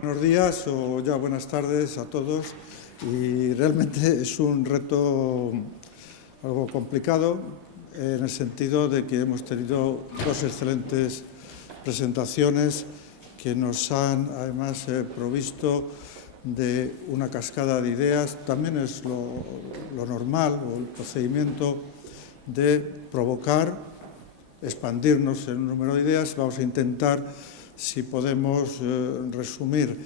Buenos días o ya buenas tardes a todos. Y realmente es un reto algo complicado en el sentido de que hemos tenido dos excelentes presentaciones que nos han además provisto de una cascada de ideas. También es lo normal o el procedimiento de provocar, expandirnos en un número de ideas. Vamos a intentar, si podemos resumir.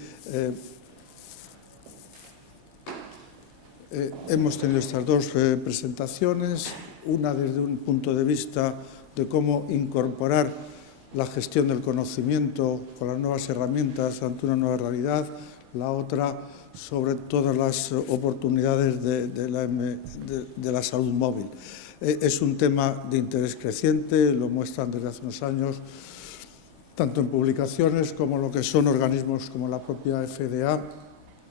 Hemos tenido estas dos presentaciones, una desde un punto de vista de cómo incorporar la gestión del conocimiento con las nuevas herramientas ante una nueva realidad, la otra sobre todas las oportunidades de la salud móvil. Es un tema de interés creciente, lo muestran desde hace unos años, tanto en publicaciones como lo que son organismos como la propia FDA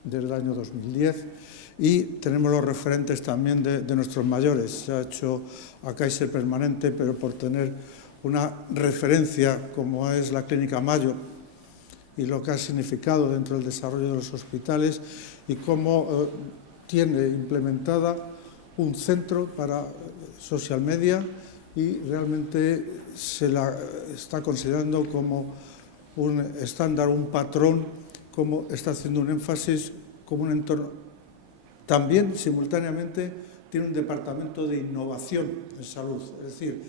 desde el año 2010. Y tenemos los referentes también de nuestros mayores. Se ha hecho a Kaiser permanente, pero por tener una referencia como es la Clínica Mayo y lo que ha significado dentro del desarrollo de los hospitales y cómo tiene implementada un centro para social media y realmente se la está considerando como un estándar, un patrón, como está haciendo un énfasis como un entorno. También, simultáneamente, tiene un departamento de innovación en salud. Es decir,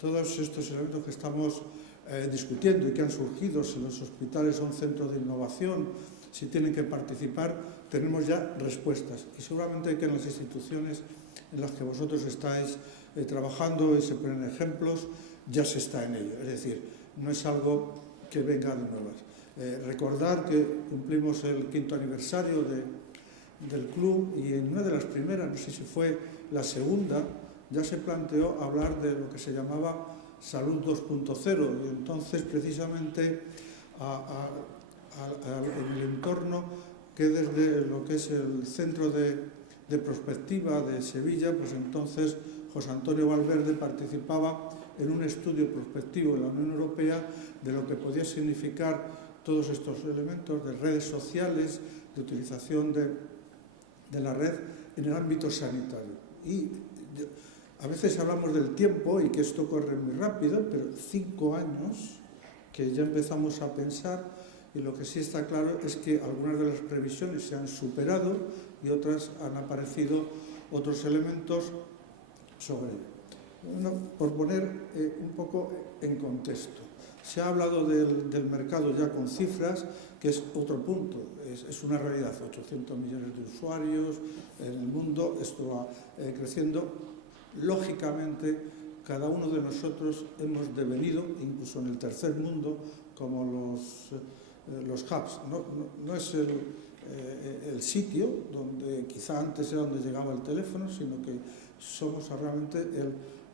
todos estos elementos que estamos discutiendo y que han surgido, si los hospitales son centros de innovación, si tienen que participar, tenemos ya respuestas. Y seguramente que en las instituciones en las que vosotros estáis trabajando y se ponen ejemplos, ya se está en ello. Es decir, no es algo que venga de nuevas. Recordar que cumplimos el 5º aniversario del club y en una de las primeras, no sé si fue la segunda, ya se planteó hablar de lo que se llamaba Salud 2.0 y entonces precisamente en el entorno que desde lo que es el Centro de Prospectiva de Sevilla, pues entonces José Antonio Valverde participaba en un estudio prospectivo de la Unión Europea de lo que podía significar todos estos elementos de redes sociales, de utilización de la red en el ámbito sanitario. Y a veces hablamos del tiempo y que esto corre muy rápido, pero 5 años que ya empezamos a pensar y lo que sí está claro es que algunas de las previsiones se han superado y otras han aparecido otros elementos sobre ello. Bueno, por poner un poco en contexto. Se ha hablado del mercado ya con cifras, que es otro punto, es una realidad, 800 millones de usuarios en el mundo, esto va creciendo. Lógicamente, cada uno de nosotros hemos devenido, incluso en el tercer mundo, como los hubs. No es el sitio donde quizá antes era donde llegaba el teléfono, sino que somos realmente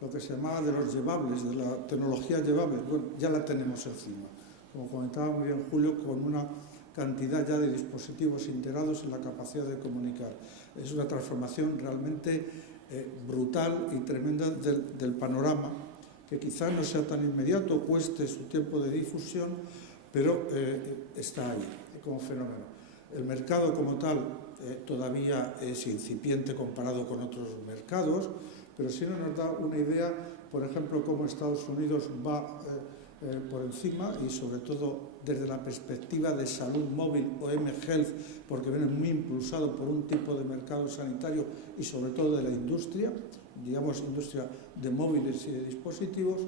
lo que se llamaba de los llevables, de la tecnología llevable. Bueno, ya la tenemos encima. Como comentaba muy bien Julio, con una cantidad ya de dispositivos integrados en la capacidad de comunicar. Es una transformación realmente brutal y tremenda del panorama, que quizá no sea tan inmediato, cueste su tiempo de difusión, pero está ahí como fenómeno. El mercado como tal todavía es incipiente comparado con otros mercados, pero sí nos da una idea, por ejemplo, cómo Estados Unidos va por encima y sobre todo desde la perspectiva de salud móvil o M-Health, porque viene muy impulsado por un tipo de mercado sanitario y sobre todo de la industria, digamos industria de móviles y de dispositivos,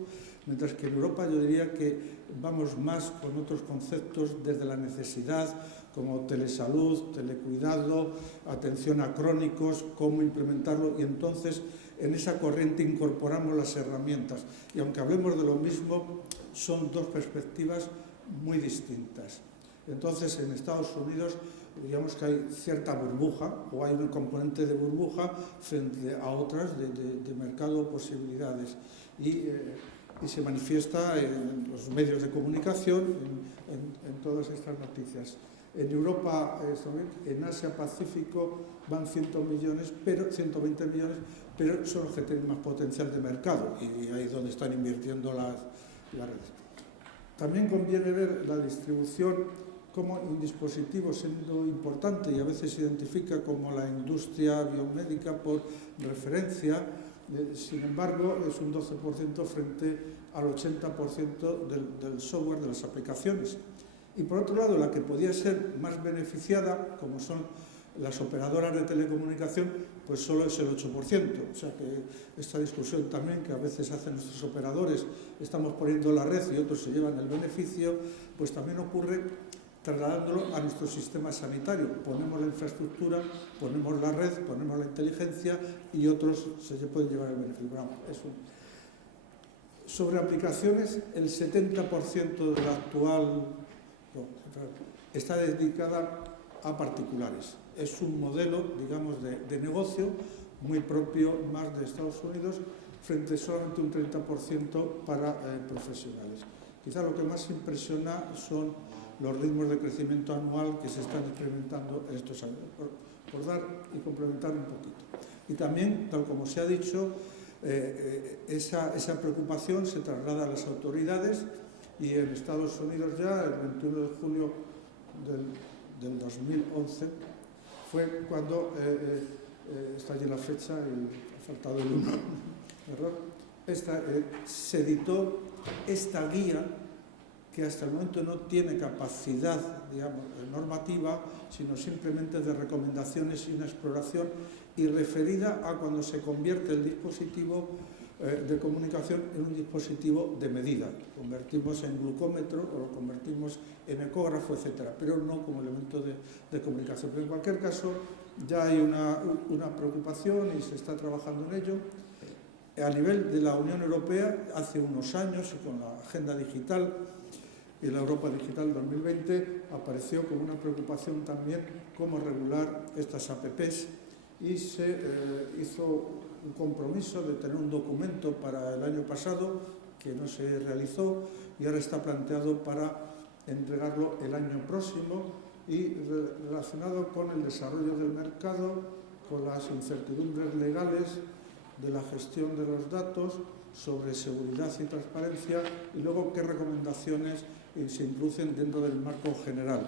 mientras que en Europa yo diría que vamos más con otros conceptos desde la necesidad, como telesalud, telecuidado, atención a crónicos, cómo implementarlo, y entonces en esa corriente incorporamos las herramientas. Y aunque hablemos de lo mismo, son dos perspectivas muy distintas. Entonces, en Estados Unidos, digamos que hay cierta burbuja, o hay un componente de burbuja frente a otras de mercado de posibilidades. Y se manifiesta en los medios de comunicación, en todas estas noticias. En Europa, en Asia-Pacífico van 120 millones, pero son los que tienen más potencial de mercado y ahí es donde están invirtiendo las redes. También conviene ver la distribución como un dispositivo siendo importante y a veces se identifica como la industria biomédica por referencia, sin embargo es un 12% frente al 80% del software de las aplicaciones. Y por otro lado, la que podía ser más beneficiada, como son las operadoras de telecomunicación, pues solo es el 8%. O sea que esta discusión también que a veces hacen nuestros operadores, estamos poniendo la red y otros se llevan el beneficio, pues también ocurre trasladándolo a nuestro sistema sanitario. Ponemos la infraestructura, ponemos la red, ponemos la inteligencia y otros se pueden llevar el beneficio. Vamos, sobre aplicaciones, el 70% de la actual está dedicada a particulares. Es un modelo, digamos, de negocio muy propio más de Estados Unidos, frente a solamente un 30% para profesionales. Quizá lo que más impresiona son los ritmos de crecimiento anual que se están experimentando en estos años, por dar y complementar un poquito. Y también, tal como se ha dicho, esa preocupación se traslada a las autoridades y en Estados Unidos ya, el 21 de julio del 2011, fue cuando, está allí la fecha y ha faltado el 1, error, se editó esta guía que hasta el momento no tiene capacidad, digamos, normativa, sino simplemente de recomendaciones y una exploración, y referida a cuando se convierte el dispositivo de comunicación en un dispositivo de medida. Lo convertimos en glucómetro o lo convertimos en ecógrafo, etcétera, pero no como elemento de comunicación. Pero en cualquier caso, ya hay una preocupación y se está trabajando en ello. A nivel de la Unión Europea, hace unos años, y con la Agenda Digital y la Europa Digital 2020, apareció como una preocupación también cómo regular estas APPs, y se hizo un compromiso de tener un documento para el año pasado que no se realizó y ahora está planteado para entregarlo el año próximo, y relacionado con el desarrollo del mercado, con las incertidumbres legales de la gestión de los datos, sobre seguridad y transparencia, y luego qué recomendaciones se introducen dentro del marco general.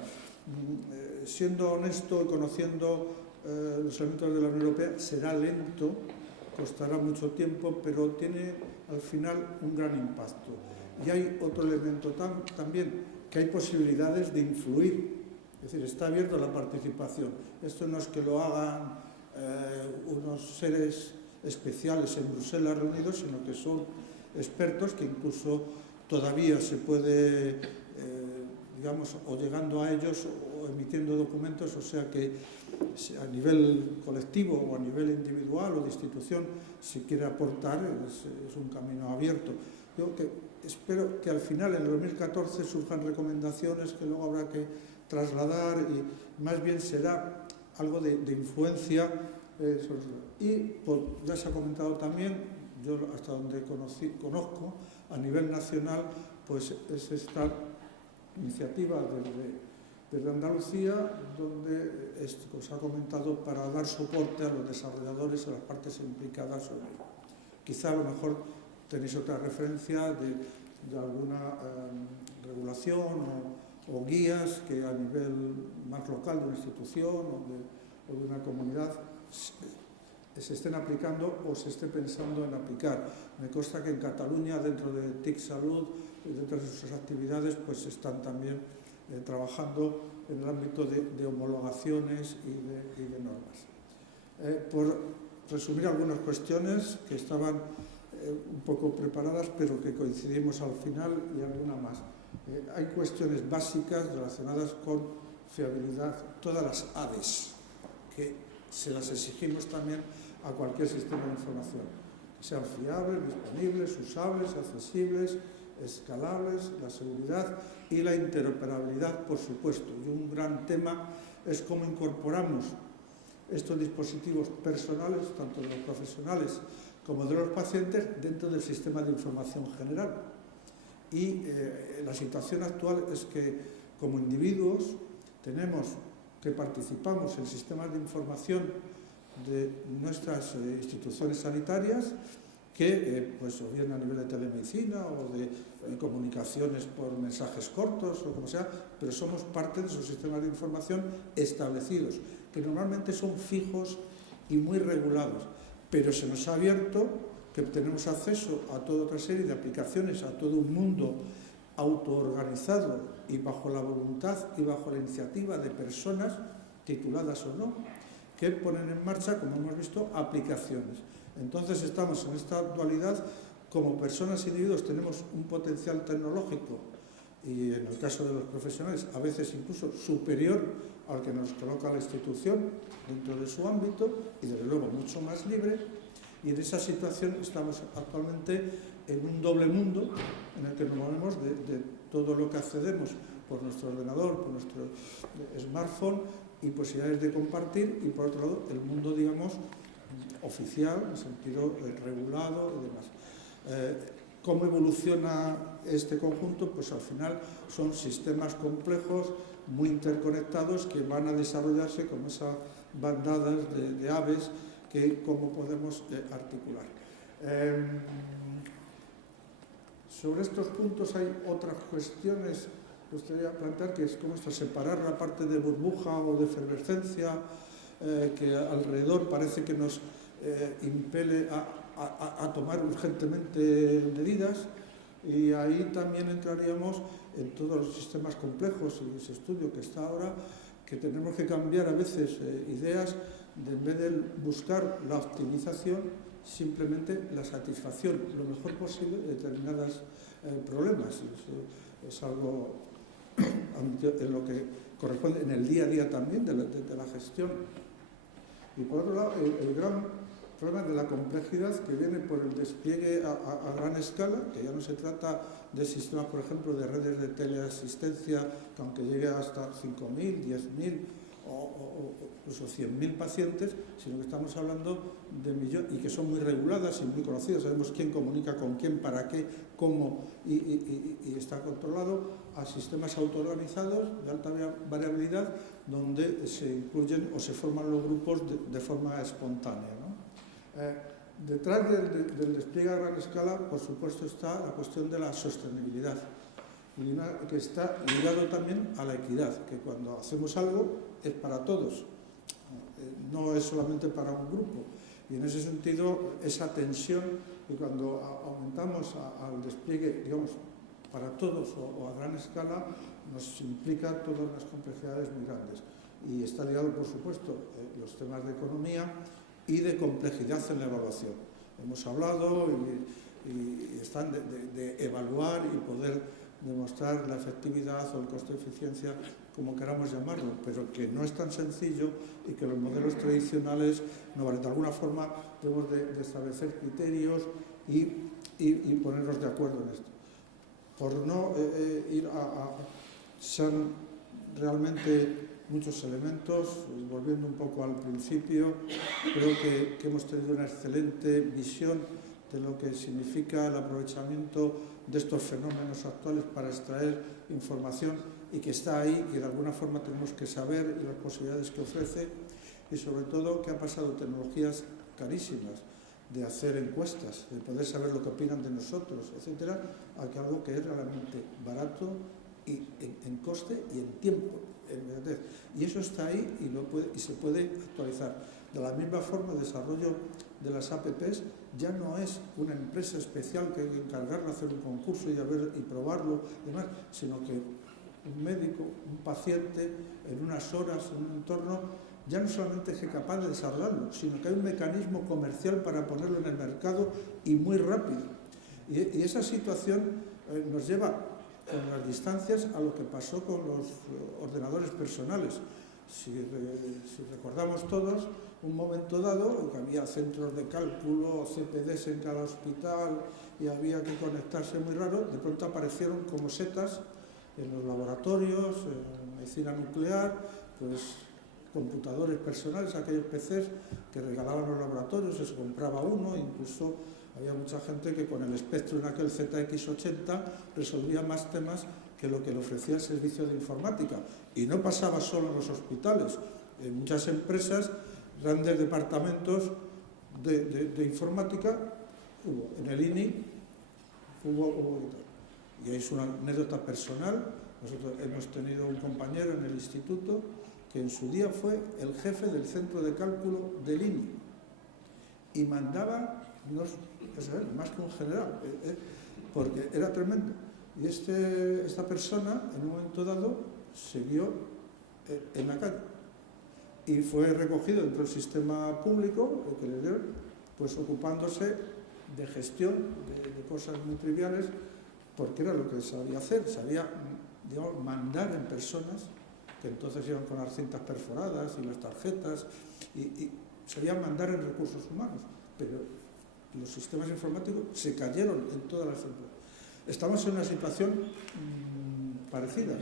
Siendo honesto y conociendo los elementos de la Unión Europea, será lento, costará mucho tiempo, pero tiene al final un gran impacto. Y hay otro elemento también, que hay posibilidades de influir, es decir, está abierto a la participación. Esto no es que lo hagan unos seres especiales en Bruselas reunidos, sino que son expertos que incluso todavía se puede, digamos, o llegando a ellos o emitiendo documentos, o sea que a nivel colectivo o a nivel individual o de institución, si quiere aportar, es un camino abierto. Yo espero que al final, en el 2014, surjan recomendaciones que luego habrá que trasladar, y más bien será algo de influencia. Y ya se ha comentado también, yo hasta donde conozco, a nivel nacional, pues es esta iniciativa desde Andalucía, donde se ha comentado para dar soporte a los desarrolladores, a las partes implicadas sobre ello. Quizá a lo mejor tenéis otra referencia de alguna regulación o guías que a nivel más local de una institución o de una comunidad se estén aplicando o se esté pensando en aplicar. Me consta que en Cataluña, dentro de TIC Salud, dentro de sus actividades, pues están también trabajando en el ámbito de homologaciones y de normas. Por resumir algunas cuestiones que estaban un poco preparadas, pero que coincidimos al final, y alguna más. Hay cuestiones básicas relacionadas con fiabilidad, todas las ADES, que se las exigimos también a cualquier sistema de información, que sean fiables, disponibles, usables, accesibles, escalables, la seguridad y la interoperabilidad, por supuesto. Y un gran tema es cómo incorporamos estos dispositivos personales, tanto de los profesionales como de los pacientes, dentro del sistema de información general. Y la situación actual es que, como individuos, tenemos que participamos en sistemas de información de nuestras instituciones sanitarias, que pues o bien a nivel de telemedicina o de comunicaciones por mensajes cortos o como sea, pero somos parte de esos sistemas de información establecidos, que normalmente son fijos y muy regulados, pero se nos ha abierto que tenemos acceso a toda otra serie de aplicaciones, a todo un mundo autoorganizado y bajo la voluntad y bajo la iniciativa de personas, tituladas o no, que ponen en marcha, como hemos visto, aplicaciones. Entonces estamos en esta dualidad, como personas e individuos tenemos un potencial tecnológico y en el caso de los profesionales a veces incluso superior al que nos coloca la institución dentro de su ámbito y desde luego mucho más libre, y en esa situación estamos actualmente en un doble mundo en el que nos movemos de todo lo que accedemos por nuestro ordenador, por nuestro smartphone y posibilidades de compartir, y por otro lado el mundo, digamos, oficial, en sentido regulado y demás. ¿Cómo evoluciona este conjunto? Pues al final son sistemas complejos, muy interconectados, que van a desarrollarse como esas bandadas de aves que cómo podemos articular. Sobre estos puntos hay otras cuestiones que gustaría plantear, que es cómo separar la parte de burbuja o de efervescencia que alrededor parece que nos impele a tomar urgentemente medidas, y ahí también entraríamos en todos los sistemas complejos y ese estudio que está ahora, que tenemos que cambiar a veces ideas, en vez de buscar la optimización, simplemente la satisfacción lo mejor posible de determinados problemas. Es algo en lo que corresponde en el día a día también de la gestión. Y por otro lado, el gran problema de la complejidad que viene por el despliegue a gran escala, que ya no se trata de sistemas, por ejemplo, de redes de teleasistencia, que aunque llegue hasta 5.000, 10.000 o incluso 100.000 pacientes, sino que estamos hablando de millones, y que son muy reguladas y muy conocidas. Sabemos quién comunica con quién, para qué, cómo, y está controlado, a sistemas autoorganizados de alta variabilidad, donde se incluyen o se forman los grupos de forma espontánea, ¿no? Detrás del despliegue a gran escala, por supuesto, está la cuestión de la sostenibilidad, que está ligado también a la equidad, que cuando hacemos algo es para todos, no es solamente para un grupo. Y en ese sentido, esa tensión, que cuando aumentamos al despliegue, digamos, para todos o a gran escala, nos implica todas las complejidades muy grandes. Y está ligado, por supuesto, los temas de economía y de complejidad en la evaluación. Hemos hablado y están de evaluar y poder demostrar la efectividad o el coste de eficiencia, como queramos llamarlo, pero que no es tan sencillo y que los modelos tradicionales no valen. De alguna forma debemos de establecer criterios y ponernos de acuerdo en esto. Por no ir son realmente muchos elementos, volviendo un poco al principio, creo que hemos tenido una excelente visión de lo que significa el aprovechamiento de estos fenómenos actuales para extraer información, y que está ahí, y de alguna forma tenemos que saber las posibilidades que ofrece, y sobre todo que ha pasado tecnologías carísimas de hacer encuestas, de poder saber lo que opinan de nosotros, etcétera, a que algo que es realmente barato y en coste y en tiempo. Y eso está ahí y se puede actualizar. De la misma forma, el desarrollo de las APPs ya no es una empresa especial que hay que encargarle de hacer un concurso y probarlo y demás, sino que un médico, un paciente, en unas horas, en un entorno, ya no solamente es capaz de desarrollarlo, sino que hay un mecanismo comercial para ponerlo en el mercado, y muy rápido. Y esa situación nos lleva con las distancias a lo que pasó con los ordenadores personales. Si recordamos todos, un momento dado, que había centros de cálculo, CPDs en cada hospital, y había que conectarse muy raro, de pronto aparecieron como setas en los laboratorios, en medicina nuclear, pues computadores personales, aquellos PCs que regalaban los laboratorios, se compraba uno, incluso había mucha gente que con el Spectrum, en aquel ZX80, resolvía más temas que lo que le ofrecía el servicio de informática. Y no pasaba solo en los hospitales, en muchas empresas, grandes departamentos de informática hubo en el INI, y es una anécdota personal. Nosotros hemos tenido un compañero en el instituto que en su día fue el jefe del centro de cálculo del INI y mandaba, no es él, más que un general, porque era tremendo. Y esta persona, en un momento dado, siguió en la calle y fue recogido dentro del sistema público, que le dieron, pues ocupándose de gestión de cosas muy triviales, porque era lo que sabía hacer, sabía, digamos, mandar en personas, que entonces iban con las cintas perforadas y las tarjetas, y sabían mandar en recursos humanos, pero los sistemas informáticos se cayeron en todas las empresas. Estamos en una situación parecida,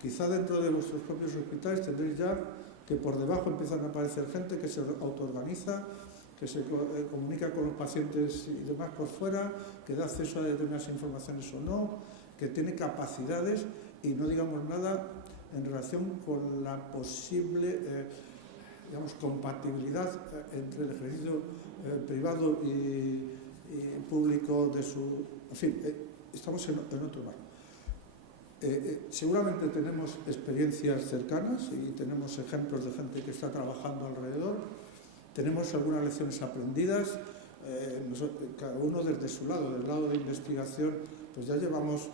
Quizá dentro de vuestros propios hospitales tendréis ya que por debajo empiezan a aparecer gente que se autoorganiza, que se comunica con los pacientes y demás por fuera, que da acceso a determinadas informaciones o no, que tiene capacidades, y no digamos nada en relación con la posible digamos, compatibilidad entre el ejercicio privado y público de su... En fin, estamos en otro marco. Seguramente tenemos experiencias cercanas y tenemos ejemplos de gente que está trabajando alrededor. Tenemos algunas lecciones aprendidas, cada uno desde su lado, del lado de investigación, pues ya llevamos,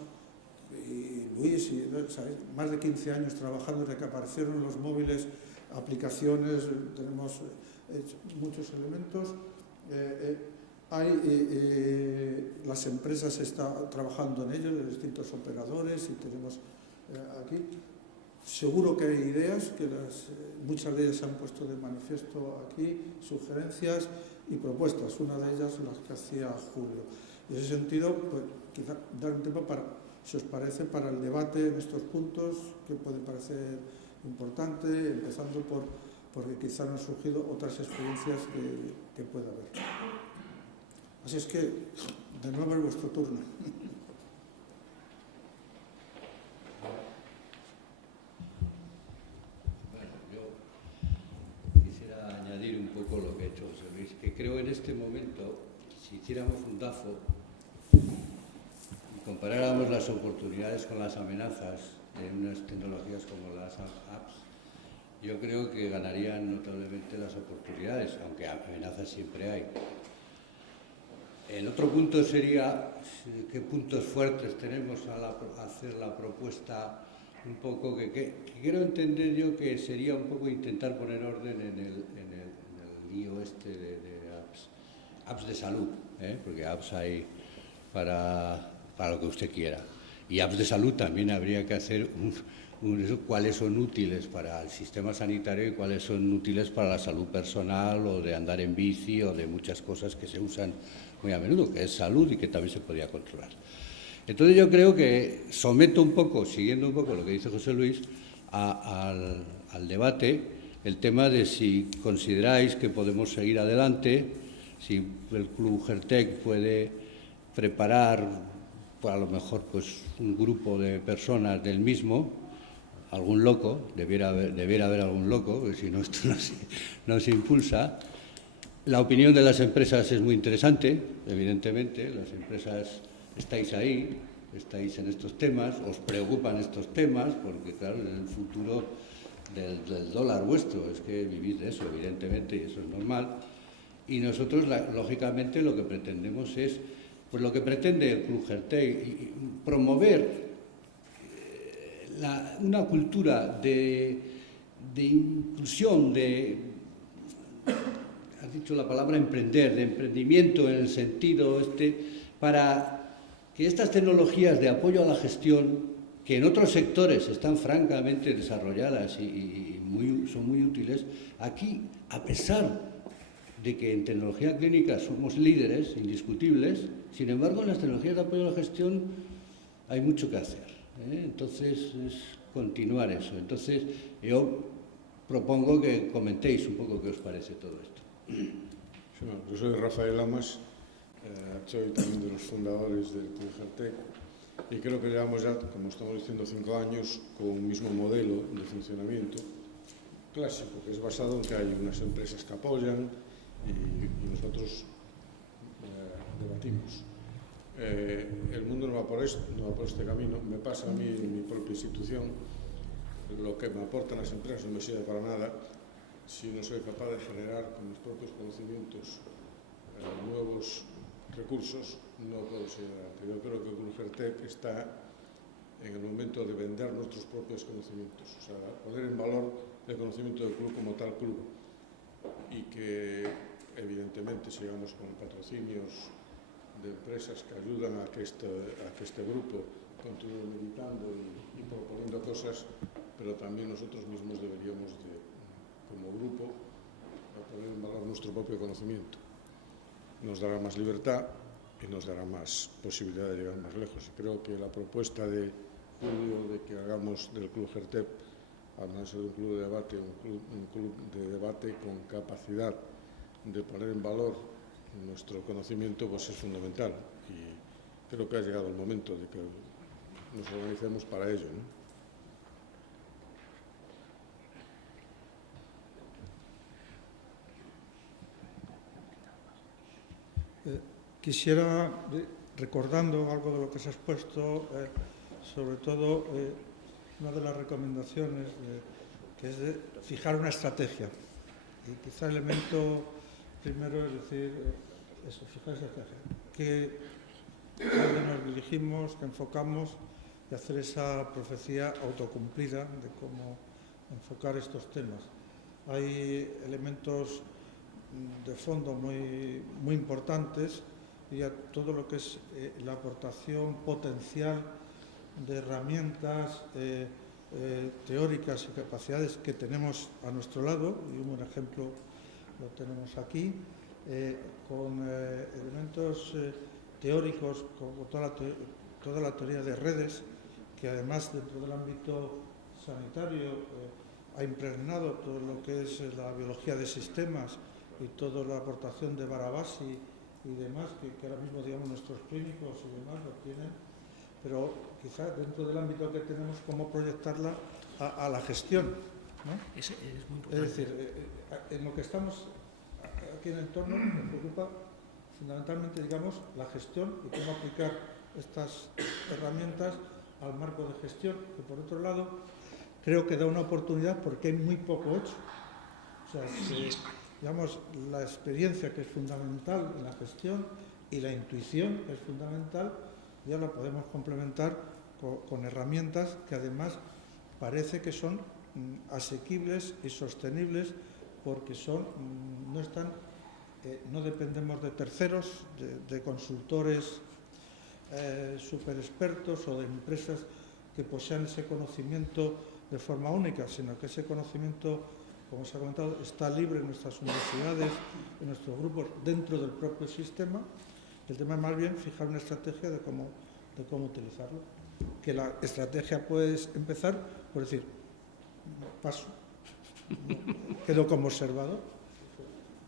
y Luis, ¿sabes?, más de 15 años trabajando desde que aparecieron los móviles, aplicaciones, tenemos muchos elementos. Las empresas están trabajando en ello, de distintos operadores, y tenemos aquí. Seguro que hay ideas, que muchas de ellas se han puesto de manifiesto aquí, sugerencias y propuestas, una de ellas las que hacía Julio. En ese sentido, pues, quizá dar un tiempo para, si os parece, para el debate en estos puntos que pueden parecer importantes, empezando porque quizá no han surgido otras experiencias que pueda haber. Así es que, de nuevo es vuestro turno. Un poco lo que ha hecho José Luis, que creo en este momento, si hiciéramos un DAFO y comparáramos las oportunidades con las amenazas de unas tecnologías como las apps, yo creo que ganarían notablemente las oportunidades, aunque amenazas siempre hay. El otro punto sería qué puntos fuertes tenemos al hacer la propuesta, un poco que quiero entender yo que sería un poco intentar poner orden en el lío este de apps de salud, porque apps hay para lo que usted quiera, y apps de salud también habría que hacer cuáles son útiles para el sistema sanitario y cuáles son útiles para la salud personal, o de andar en bici, o de muchas cosas que se usan muy a menudo, que es salud y que también se podría controlar. Entonces yo creo que someto un poco, siguiendo un poco lo que dice José Luis, al debate el tema de si consideráis que podemos seguir adelante, si el Club Gertec puede preparar, pues a lo mejor, pues un grupo de personas del mismo, algún loco, debiera haber algún loco, porque si no esto no se impulsa. La opinión de las empresas es muy interesante, evidentemente, las empresas estáis ahí, estáis en estos temas, os preocupan estos temas, porque claro, en el futuro del dólar vuestro, es que vivís de eso, evidentemente, y eso es normal. Y nosotros, lógicamente, lo que pretendemos es, pues lo que pretende el Club Gertec, promover una cultura de inclusión, has dicho la palabra emprender, de emprendimiento en el sentido para que estas tecnologías de apoyo a la gestión, que en otros sectores están francamente desarrolladas y son muy útiles, aquí, a pesar de que en tecnología clínica somos líderes indiscutibles, sin embargo, en las tecnologías de apoyo a la gestión hay mucho que hacer, Entonces, es continuar eso. Entonces, yo propongo que comentéis un poco qué os parece todo esto. Yo soy Rafael Lamas, soy también de los fundadores del Club Gertec, y creo que llevamos ya, como estamos diciendo, 5 años con un mismo modelo de funcionamiento clásico, que es basado en que hay unas empresas que apoyan y nosotros debatimos. El mundo no va por este camino. Me pasa a mí en mi propia institución. Lo que me aportan las empresas no me sirve para nada si no soy capaz de generar con mis propios conocimientos nuevos recursos. No puedo seguir adelante. Yo creo que Cluj-Hertek está en el momento de vender nuestros propios conocimientos, o sea, poner en valor el conocimiento del club como tal club, y que evidentemente sigamos con patrocinios de empresas que ayudan a que este grupo continúe militando y proponiendo cosas, pero también nosotros mismos deberíamos como grupo, poner en valor nuestro propio conocimiento. Nos dará más libertad y nos dará más posibilidad de llegar más lejos. Y creo que la propuesta de Julio de que hagamos del Cluj-Hertek, además de un club de debate, un club de debate con capacidad de poner en valor nuestro conocimiento, pues es fundamental. Y creo que ha llegado el momento de que nos organicemos para ello, ¿no? Quisiera, recordando algo de lo que se ha expuesto, sobre todo una de las recomendaciones que es de fijar una estrategia. Y quizá el elemento primero es decir, eso, fijar estrategia. ¿A dónde nos dirigimos, qué enfocamos? Y hacer esa profecía autocumplida de cómo enfocar estos temas. Hay elementos de fondo muy importantes, y a todo lo que es la aportación potencial de herramientas teóricas y capacidades que tenemos a nuestro lado, y un buen ejemplo lo tenemos aquí, con elementos teóricos como toda la teoría de redes, que además dentro del ámbito sanitario ha impregnado todo lo que es la biología de sistemas y toda la aportación de Barabasi y demás, que ahora mismo, digamos, nuestros clínicos y demás lo tienen, pero quizás dentro del ámbito que tenemos, cómo proyectarla a la gestión, ¿no? Es muy importante. Es decir, en lo que estamos aquí en el entorno nos preocupa fundamentalmente, digamos, la gestión y cómo aplicar estas herramientas al marco de gestión, que por otro lado creo que da una oportunidad porque hay muy poco hecho. O sea, digamos, la experiencia, que es fundamental en la gestión, y la intuición, que es fundamental, ya la podemos complementar con herramientas que además parece que son asequibles y sostenibles, porque no dependemos de terceros, de consultores super expertos o de empresas que posean ese conocimiento de forma única, sino que ese conocimiento, como se ha comentado, está libre en nuestras universidades, en nuestros grupos, dentro del propio sistema. El tema es más bien fijar una estrategia de cómo utilizarlo. Que la estrategia puede empezar por decir, paso, quedo como observador,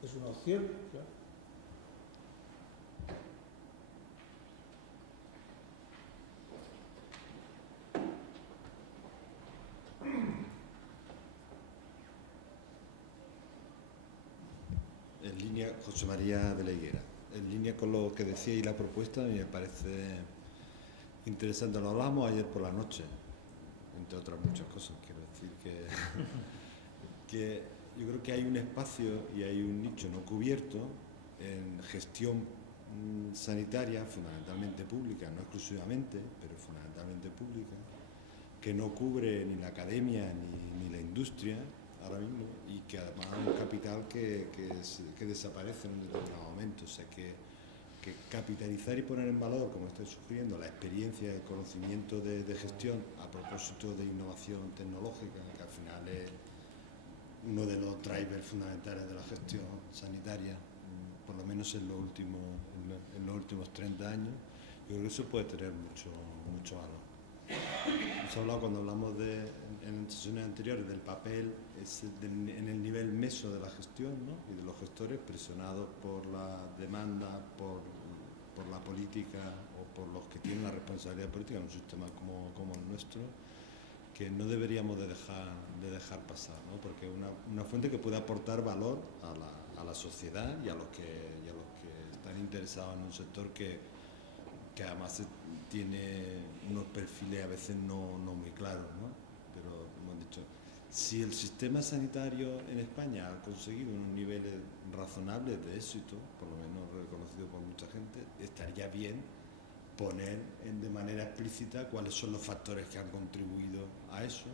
es una opción, claro. En línea, José María de la Higuera, en línea con lo que decía y la propuesta, me parece interesante. Lo hablamos ayer por la noche, entre otras muchas cosas. Quiero decir que yo creo que hay un espacio y hay un nicho no cubierto en gestión sanitaria, fundamentalmente pública, no exclusivamente, pero fundamentalmente pública, que no cubre ni la academia ni la industria ahora mismo, y que además es un capital que desaparece en un determinado momento. O sea que capitalizar y poner en valor, como estoy sugiriendo, la experiencia y el conocimiento de gestión a propósito de innovación tecnológica, que al final es uno de los drivers fundamentales de la gestión sanitaria, por lo menos en los últimos 30 años, yo creo que eso puede tener mucho valor. Hemos hablado, cuando hablamos en sesiones anteriores, del papel en el nivel meso de la gestión, ¿no? Y de los gestores presionados por la demanda, por la política o por los que tienen la responsabilidad política en un sistema como el nuestro, que no deberíamos de dejar pasar, ¿no? Porque es una fuente que puede aportar valor a la sociedad y a los que están están interesados en un sector que además tiene unos perfiles a veces no muy claros, ¿no? Pero, como he dicho, si el sistema sanitario en España ha conseguido unos niveles razonables de éxito, por lo menos reconocido por mucha gente, estaría bien poner de manera explícita cuáles son los factores que han contribuido a eso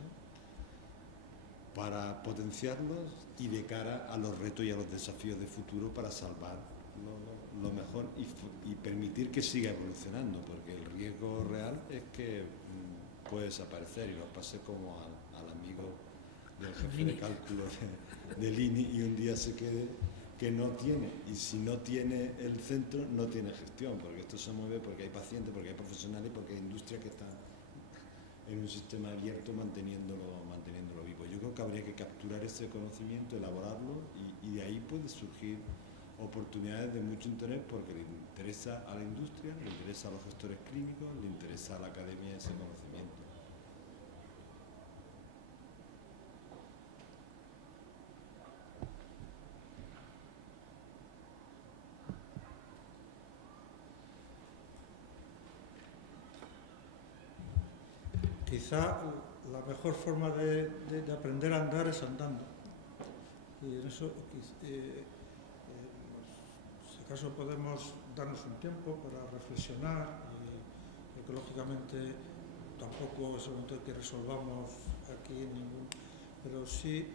para potenciarlos y de cara a los retos y a los desafíos de futuro para salvar lo mejor y permitir que siga evolucionando, porque el riesgo real es que puede desaparecer y nos pase como al amigo del jefe de cálculo del INI y un día se quede que no tiene, y si no tiene el centro no tiene gestión, porque esto se mueve porque hay pacientes, porque hay profesionales, porque hay industria que está en un sistema abierto manteniéndolo vivo. Yo creo que habría que capturar ese conocimiento, elaborarlo y de ahí puede surgir oportunidades de mucho interés porque le interesa a la industria, le interesa a los gestores clínicos, le interesa a la academia ese conocimiento. Quizá la mejor forma de aprender a andar es andando. Y en eso, si acaso podemos darnos un tiempo para reflexionar, y que lógicamente tampoco es el momento de que resolvamos aquí ningún, pero sí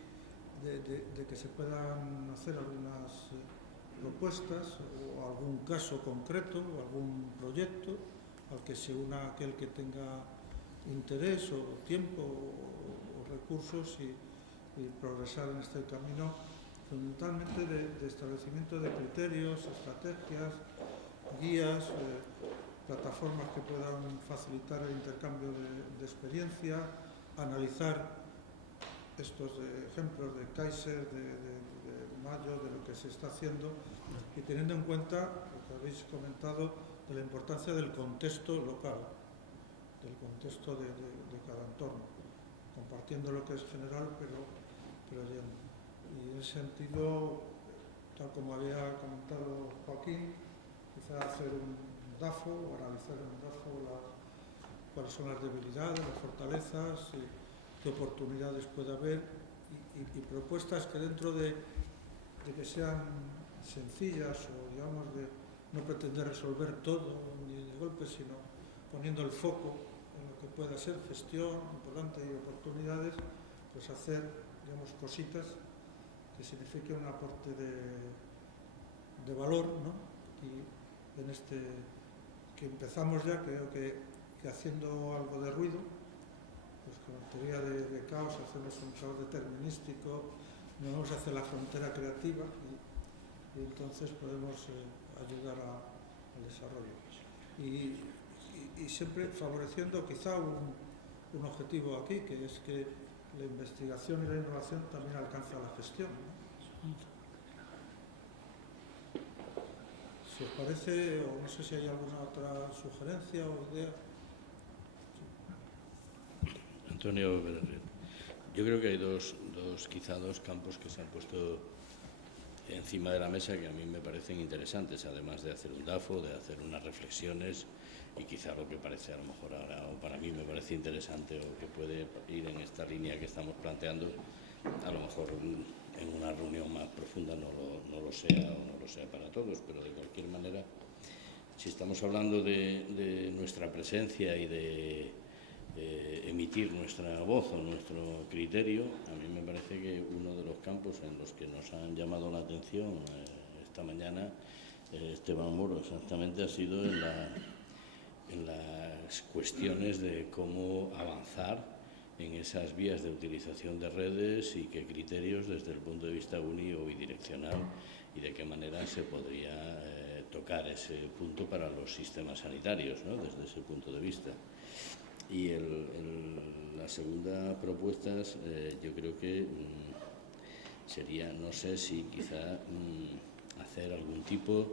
de que se puedan hacer algunas propuestas o algún caso concreto o algún proyecto al que se una aquel que tenga interés o tiempo o recursos y progresar en este camino fundamentalmente de establecimiento de criterios, estrategias, guías, plataformas que puedan facilitar el intercambio de experiencia, analizar estos ejemplos de Kaiser, de Mayo, de lo que se está haciendo y teniendo en cuenta lo que habéis comentado de la importancia del contexto local, del contexto de cada entorno, compartiendo lo que es general, pero yendo. Y en ese sentido, tal como había comentado Joaquín, quizá hacer un DAFO o analizar en un DAFO cuáles son las debilidades, las fortalezas, qué oportunidades puede haber y propuestas que dentro de que sean sencillas o digamos de no pretender resolver todo ni de golpe, sino poniendo el foco en lo que pueda ser gestión importante y oportunidades, pues hacer, digamos, cositas que signifiquen un aporte de valor, ¿no? Y en este que empezamos ya, creo que haciendo algo de ruido, pues con la teoría de caos hacemos un caos determinístico, nos vamos hacia la frontera creativa y entonces podemos ayudar al desarrollo. Y siempre favoreciendo quizá un objetivo aquí, que es que la investigación y la innovación también alcanza la gestión, ¿no? Si os parece, o no sé si hay alguna otra sugerencia o idea. Antonio Berarriet. Yo creo que hay quizá dos campos que se han puesto encima de la mesa que a mí me parecen interesantes, además de hacer un DAFO, de hacer unas reflexiones y quizá lo que parece a lo mejor ahora, o para mí me parece interesante o que puede ir en esta línea que estamos planteando, a lo mejor en una reunión más profunda no lo sea o no lo sea para todos, pero de cualquier manera, si estamos hablando de nuestra presencia y de emitir nuestra voz o nuestro criterio, a mí me parece que uno de los campos en los que nos han llamado la atención esta mañana, Esteban Moro exactamente, ha sido en las cuestiones de cómo avanzar en esas vías de utilización de redes y qué criterios desde el punto de vista uni o bidireccional y de qué manera se podría tocar ese punto para los sistemas sanitarios, ¿no? Desde ese punto de vista. Y la segunda propuesta, yo creo que sería, no sé si quizá hacer algún tipo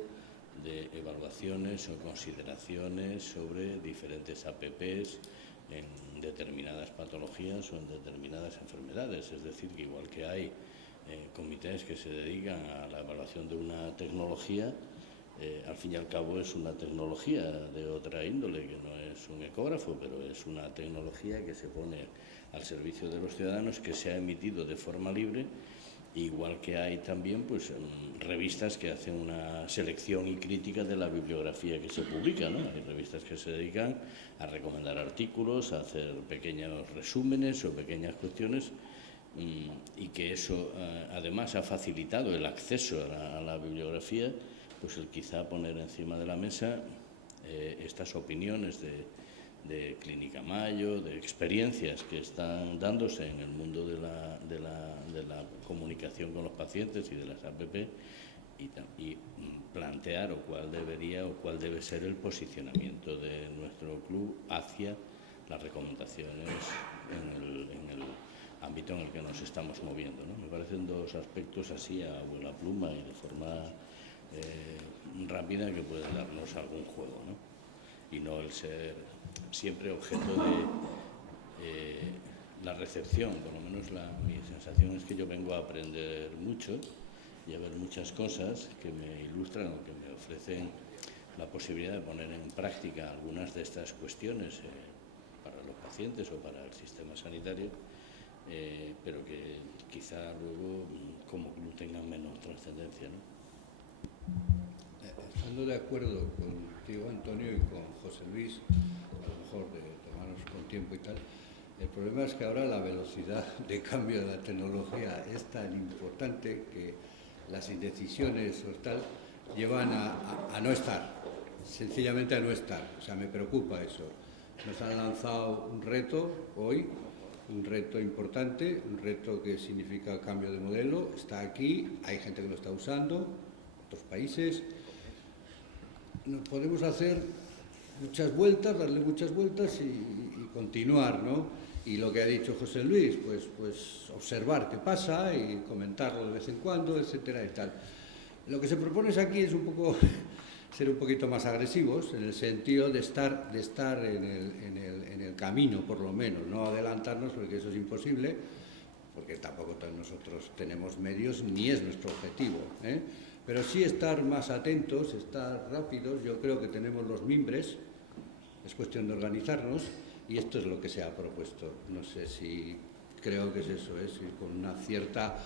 de evaluaciones o consideraciones sobre diferentes APPs en determinadas patologías o en determinadas enfermedades. Es decir, que igual que hay comités que se dedican a la evaluación de una tecnología, al fin y al cabo es una tecnología de otra índole, que no es un ecógrafo, pero es una tecnología que se pone al servicio de los ciudadanos, que se ha emitido de forma libre, igual que hay también pues, revistas que hacen una selección y crítica de la bibliografía que se publica, ¿no? Hay revistas que se dedican a recomendar artículos, a hacer pequeños resúmenes o pequeñas cuestiones, y que eso además ha facilitado el acceso a la bibliografía, pues el quizá poner encima de la mesa estas opiniones de Clínica Mayo, de experiencias que están dándose en el mundo de la comunicación con los pacientes y de las APP, y plantear cuál debe ser el posicionamiento de nuestro club hacia las recomendaciones en el ámbito en el que nos estamos moviendo, ¿no? Me parecen dos aspectos así a vuela pluma y de forma rápida que pueden darnos algún juego, ¿no? Y no el ser siempre objeto de la recepción. Por lo menos mi sensación es que yo vengo a aprender mucho y a ver muchas cosas que me ilustran o que me ofrecen la posibilidad de poner en práctica algunas de estas cuestiones para los pacientes o para el sistema sanitario, pero que quizá luego como club tengan menos trascendencia, ¿no? Estando de acuerdo contigo, Antonio, y con José Luis, a lo mejor de tomarnos con tiempo y tal, el problema es que ahora la velocidad de cambio de la tecnología es tan importante que las indecisiones o tal llevan a no estar, sencillamente a no estar. O sea, me preocupa eso. Nos han lanzado un reto hoy, un reto importante, un reto que significa cambio de modelo, está aquí, hay gente que lo está usando, otros países. Nos podemos hacer muchas vueltas, darle muchas vueltas y continuar, ¿no? Y lo que ha dicho José Luis, pues observar qué pasa y comentarlo de vez en cuando, etcétera y tal. Lo que se propone aquí es un poco ser un poquito más agresivos, en el sentido de estar en el camino, por lo menos, no adelantarnos, porque eso es imposible, porque tampoco nosotros tenemos medios, ni es nuestro objetivo, ¿eh? Pero sí estar más atentos, estar rápidos. Yo creo que tenemos los mimbres, es cuestión de organizarnos, y esto es lo que se ha propuesto. No sé si creo que es eso, es con una cierta...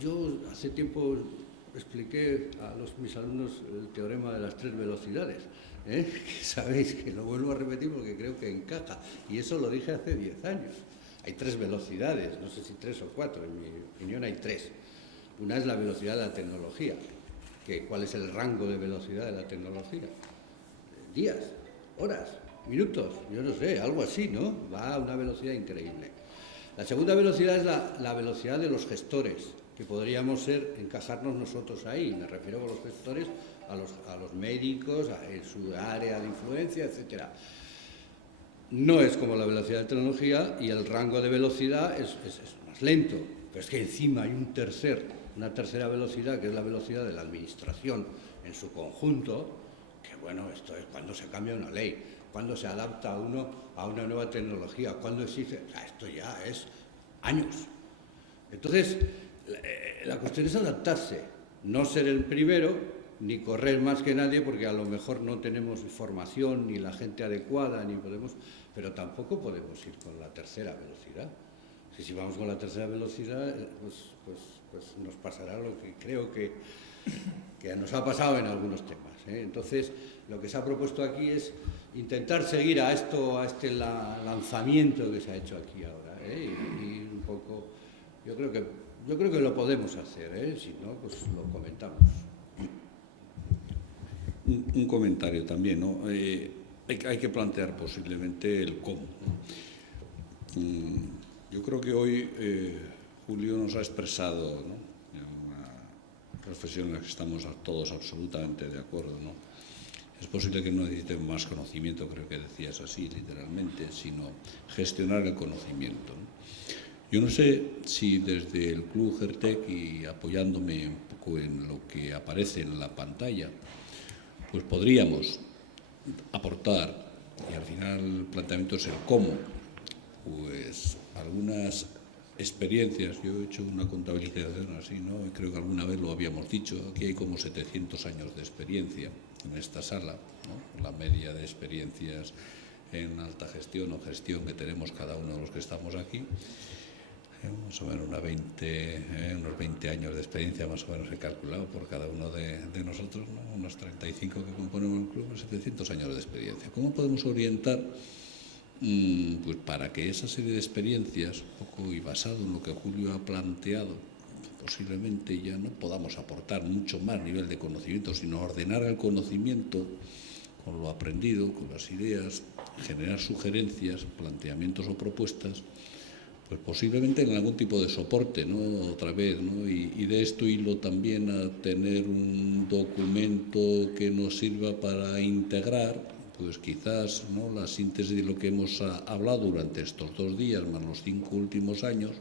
Yo hace tiempo expliqué a mis alumnos el teorema de las 3 velocidades, que sabéis que lo vuelvo a repetir porque creo que encaja, y eso lo dije hace 10 años. Hay 3 velocidades, no sé si 3 o 4, en mi opinión hay 3. Una es la velocidad de la tecnología. ¿Cuál es el rango de velocidad de la tecnología? Días, horas, minutos, yo no sé, algo así, ¿no? Va a una velocidad increíble. La segunda velocidad es la velocidad de los gestores, que podríamos encajarnos nosotros ahí. Me refiero a los gestores, a los médicos, en su área de influencia, etcétera. No es como la velocidad de tecnología, y el rango de velocidad es más lento, pero es que encima hay una tercera velocidad, que es la velocidad de la administración en su conjunto, que bueno, esto es cuando se cambia una ley, cuando se adapta uno a una nueva tecnología, cuando existe, o sea, esto ya es años. Entonces, la cuestión es adaptarse, no ser el primero, ni correr más que nadie, porque a lo mejor no tenemos formación, ni la gente adecuada, pero tampoco podemos ir con la tercera velocidad. Si vamos con la tercera velocidad, pues nos pasará lo que creo que nos ha pasado en algunos temas, ¿eh? Entonces, lo que se ha propuesto aquí es intentar seguir a este lanzamiento que se ha hecho aquí ahora, ¿eh? Y un poco, yo creo que lo podemos hacer, ¿eh? Si no, pues lo comentamos. Un comentario también, ¿no? Hay que plantear posiblemente el cómo, ¿no? Yo creo que hoy Julio nos ha expresado, ¿no?, una reflexión en la que estamos todos absolutamente de acuerdo, ¿no? Es posible que no necesitemos más conocimiento, creo que decías así literalmente, sino gestionar el conocimiento, ¿no? Yo no sé si desde el Club GERTEC, y apoyándome un poco en lo que aparece en la pantalla, pues podríamos aportar, y al final el planteamiento es el cómo, pues algunas experiencias. Yo he hecho una contabilización así, ¿no? Y creo que alguna vez lo habíamos dicho. Aquí hay como 700 años de experiencia en esta sala, ¿no? La media de experiencias en alta gestión o gestión que tenemos cada uno de los que estamos aquí. Más o menos unos 20 años de experiencia más o menos he calculado por cada uno de nosotros, ¿no? Unos 35 que componemos el club, 700 años de experiencia. ¿Cómo podemos orientar pues para que esa serie de experiencias, un poco y basado en lo que Julio ha planteado, posiblemente ya no podamos aportar mucho más nivel de conocimiento, sino ordenar el conocimiento con lo aprendido, con las ideas, generar sugerencias, planteamientos o propuestas, pues posiblemente en algún tipo de soporte, ¿no? Otra vez, ¿no? Y de esto hilo también a tener un documento que nos sirva para integrar, pues quizás, ¿no?, la síntesis de lo que hemos hablado durante estos 2 días, más los 5 últimos años,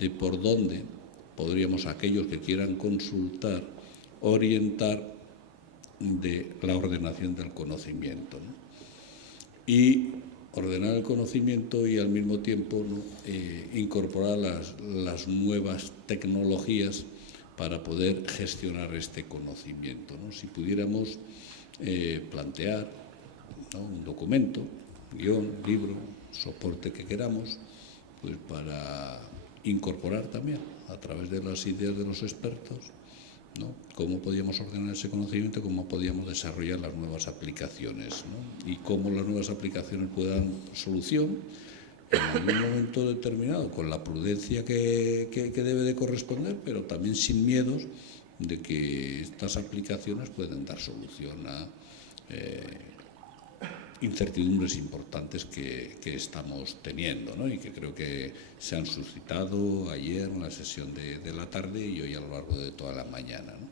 de por dónde podríamos, aquellos que quieran consultar, orientar de la ordenación del conocimiento, ¿no? Y ordenar el conocimiento y al mismo tiempo, ¿no?, incorporar las nuevas tecnologías para poder gestionar este conocimiento, ¿no? Si pudiéramos plantear, ¿no?, un documento, guión, libro, soporte que queramos, pues para incorporar también a través de las ideas de los expertos, ¿no?, cómo podíamos ordenar ese conocimiento, cómo podíamos desarrollar las nuevas aplicaciones, ¿no?, y cómo las nuevas aplicaciones puedan dar solución en algún momento determinado, con la prudencia que debe de corresponder, pero también sin miedos de que estas aplicaciones pueden dar solución a incertidumbres importantes que estamos teniendo, ¿no?, y que creo que se han suscitado ayer en la sesión de la tarde y hoy a lo largo de toda la mañana, ¿no?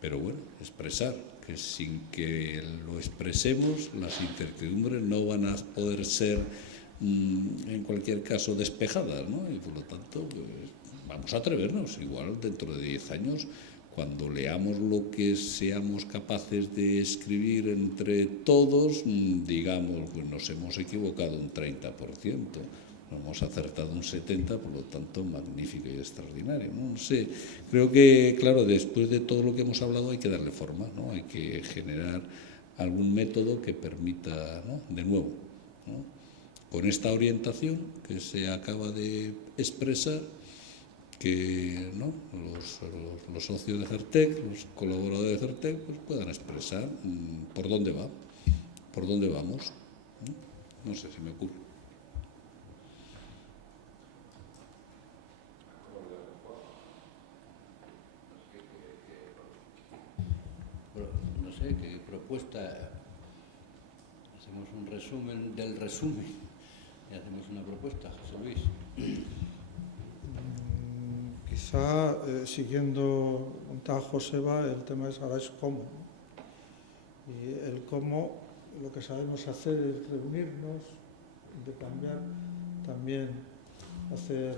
Pero bueno, expresar que sin que lo expresemos, las incertidumbres no van a poder ser, en cualquier caso, despejadas, ¿no? Y por lo tanto, pues, vamos a atrevernos. Igual dentro de 10 años, cuando leamos lo que seamos capaces de escribir entre todos, digamos, pues nos hemos equivocado un 30%, nos hemos acertado un 70%, por lo tanto, magnífico y extraordinario, ¿no? No sé, creo que, claro, después de todo lo que hemos hablado hay que darle forma, ¿no? Hay que generar algún método que permita, ¿no?, de nuevo, ¿no?, con esta orientación que se acaba de expresar, que, ¿no?, los socios de Certec, los colaboradores de Certec, pues puedan expresar por dónde vamos, ¿no? No sé si me ocurre. No sé, qué propuesta. Hacemos un resumen del resumen y hacemos una propuesta, José Luis. Quizá, siguiendo a Joseba, el tema es ahora es cómo, ¿no? Y el cómo, lo que sabemos hacer es reunirnos, de cambiar, también hacer,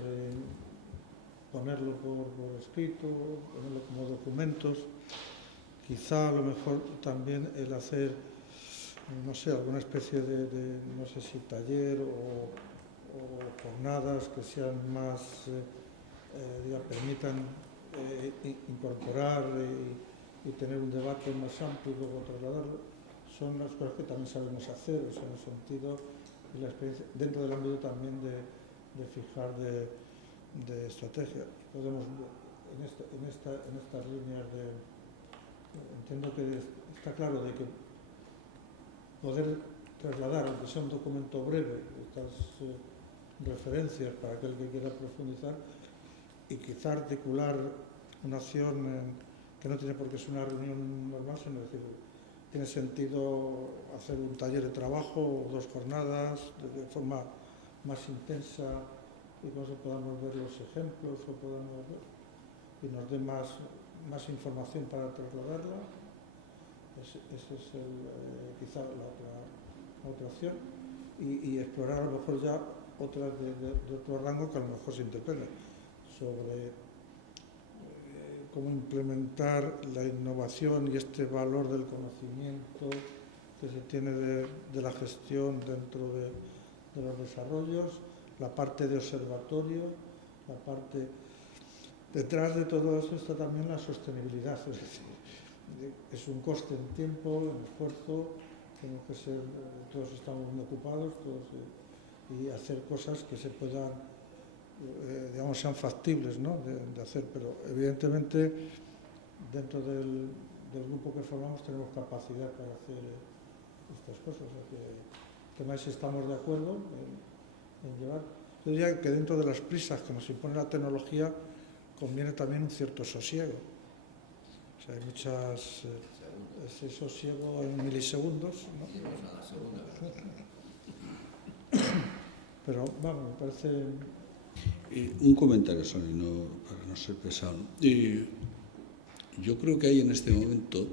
ponerlo por escrito, ponerlo como documentos. Quizá a lo mejor también el hacer, no sé, alguna especie de no sé si taller o jornadas que sean más, permitan incorporar y tener un debate más amplio y luego trasladarlo, son las cosas que también sabemos hacer, o sea, en el sentido y la experiencia, dentro del ámbito también de fijar de estrategia. Podemos, en estas líneas entiendo que está claro de que poder trasladar, aunque sea un documento breve, estas referencias para aquel que quiera profundizar, y quizá articular una acción que no tiene por qué ser una reunión normal, sino decir, tiene sentido hacer un taller de trabajo o 2 jornadas de forma más intensa y con eso podamos ver los ejemplos o podamos ver, y nos dé más información para trasladarla. Ese es quizá la otra opción, y explorar a lo mejor ya otras de otro rango que a lo mejor se interpela sobre cómo implementar la innovación y este valor del conocimiento que se tiene de la gestión dentro de los desarrollos, la parte de observatorio, Aparte, detrás de todo esto está también la sostenibilidad, es decir, es un coste en tiempo, en esfuerzo, tenemos que ser, todos estamos muy ocupados, y hacer cosas que se puedan, digamos, sean factibles, ¿no?, de hacer, pero evidentemente dentro del grupo que formamos tenemos capacidad para hacer estas cosas, o sea que más estamos de acuerdo en llevar. Yo diría que dentro de las prisas que nos impone la tecnología conviene también un cierto sosiego. O sea, hay muchas... ese sosiego en milisegundos, ¿no? Pero, vamos, me parece... Un comentario, Sony, para no ser pesado. Yo creo que hay en este momento,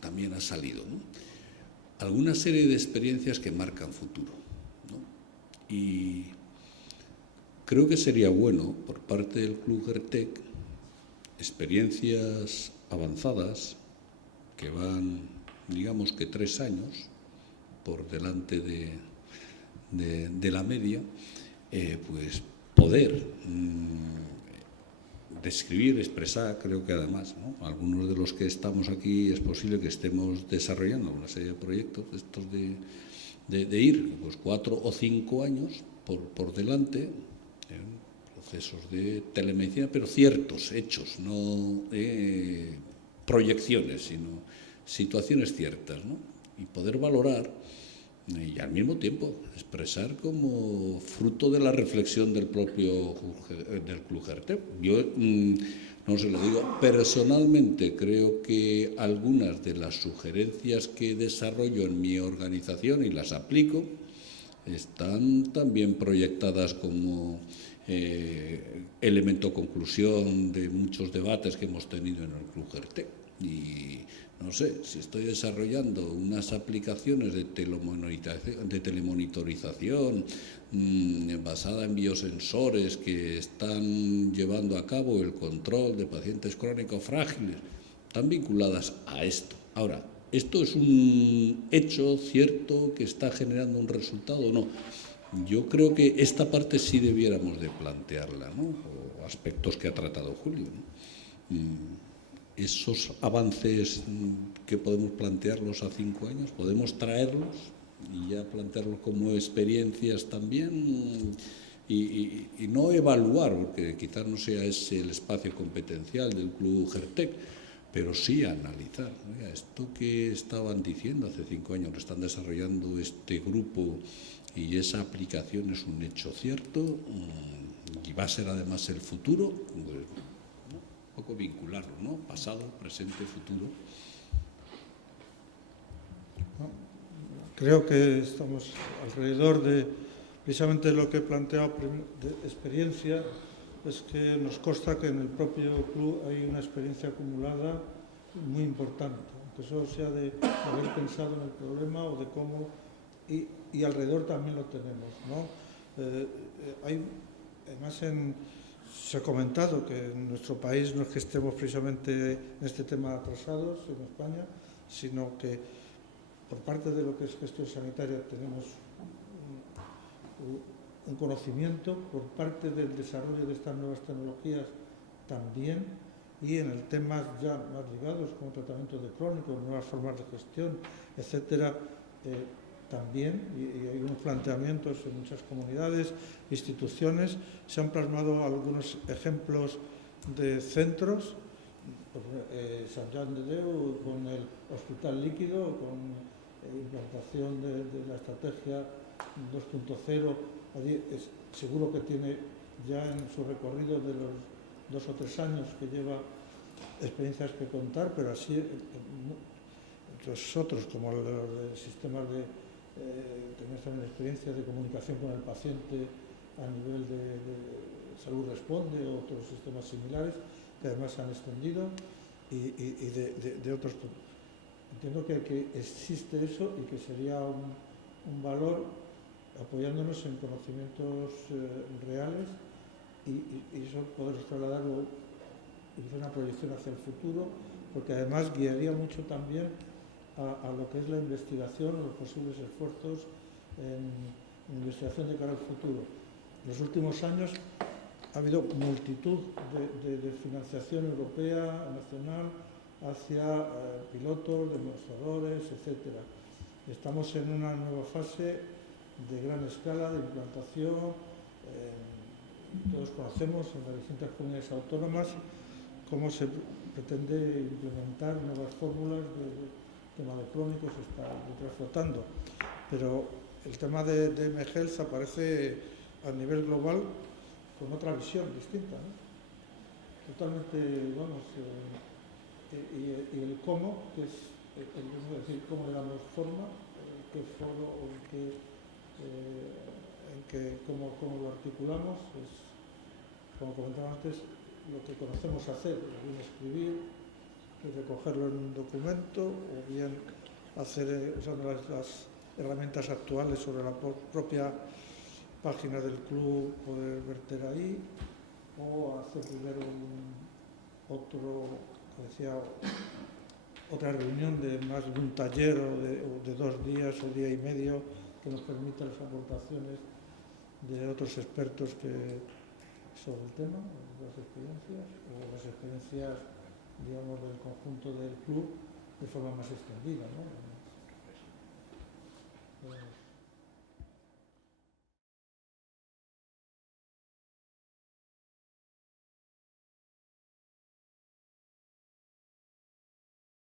también ha salido, ¿no?, alguna serie de experiencias que marcan futuro, ¿no? Y creo que sería bueno, por parte del Club Gertec, experiencias avanzadas que van, digamos que 3 años por delante de la media, pues poder describir, expresar, creo que además, ¿no?, algunos de los que estamos aquí es posible que estemos desarrollando una serie de proyectos estos de ir pues 4 o 5 años por delante, procesos de telemedicina, pero ciertos hechos, no proyecciones, sino situaciones ciertas, ¿no?, y poder valorar y al mismo tiempo expresar como fruto de la reflexión del propio del Club Gertec. Yo no se lo digo, personalmente creo que algunas de las sugerencias que desarrollo en mi organización y las aplico están también proyectadas como elemento conclusión de muchos debates que hemos tenido en el Club Gertec. Y no sé, si estoy desarrollando unas aplicaciones de telemonitorización basada en biosensores que están llevando a cabo el control de pacientes crónicos frágiles, están vinculadas a esto. Ahora, ¿esto es un hecho cierto que está generando un resultado o no? Yo creo que esta parte sí debiéramos de plantearla, ¿no?, o aspectos que ha tratado Julio, ¿no? Esos avances que podemos plantearlos a 5 años, podemos traerlos y ya plantearlos como experiencias también y no evaluar, porque quizás no sea ese el espacio competencial del Club Gertec, pero sí analizar. Oiga, esto que estaban diciendo hace 5 años, lo están desarrollando este grupo y esa aplicación es un hecho cierto y va a ser además el futuro, pues, un poco vincularlo, ¿no?, pasado, presente, futuro. Creo que estamos alrededor de precisamente lo que he planteado de experiencia, es que nos consta que en el propio club hay una experiencia acumulada muy importante, aunque eso sea de haber pensado en el problema o de cómo, y alrededor también lo tenemos, ¿no? Además, se ha comentado que en nuestro país no es que estemos precisamente en este tema atrasados en España, sino que por parte de lo que es gestión sanitaria tenemos un conocimiento, por parte del desarrollo de estas nuevas tecnologías también, y en el tema ya más ligados como tratamiento de crónicos, nuevas formas de gestión, etcétera, también, y hay unos planteamientos en muchas comunidades, instituciones. Se han plasmado algunos ejemplos de centros, Sant Joan de Déu con el hospital líquido, con implantación de la estrategia 2.0, seguro que tiene ya en su recorrido de los 2 o 3 años que lleva experiencias que contar, pero así otros como los sistemas tenemos también experiencias de comunicación con el paciente a nivel de Salud Responde o otros sistemas similares que además se han extendido y de otros. Entiendo que existe eso y que sería un valor apoyándonos en conocimientos reales y eso poder trasladarlo y hacer una proyección hacia el futuro, porque además guiaría mucho también a lo que es la investigación, los posibles esfuerzos en investigación de cara al futuro. En los últimos años ha habido multitud de financiación europea, nacional, hacia pilotos, demostradores, etc. Estamos en una nueva fase de gran escala, de implantación. Todos conocemos en las distintas comunidades autónomas cómo se pretende implementar nuevas fórmulas de tema de crónicos, está detrás flotando. Pero el tema de mHealth aparece a nivel global con otra visión distinta, ¿no? Totalmente, vamos, y el cómo, que es decir, cómo le damos forma, qué foro, cómo lo articulamos, es, como comentaba antes, lo que conocemos hacer, o bien escribir, y recogerlo en un documento, o bien hacer, usando las herramientas actuales sobre la propia página del club, poder verter ahí, o hacer primero otra reunión de más de un taller o de 2 días o día y medio que nos permita las aportaciones de otros expertos sobre el tema, las experiencias, digamos, del conjunto del club de forma más extendida, ¿no?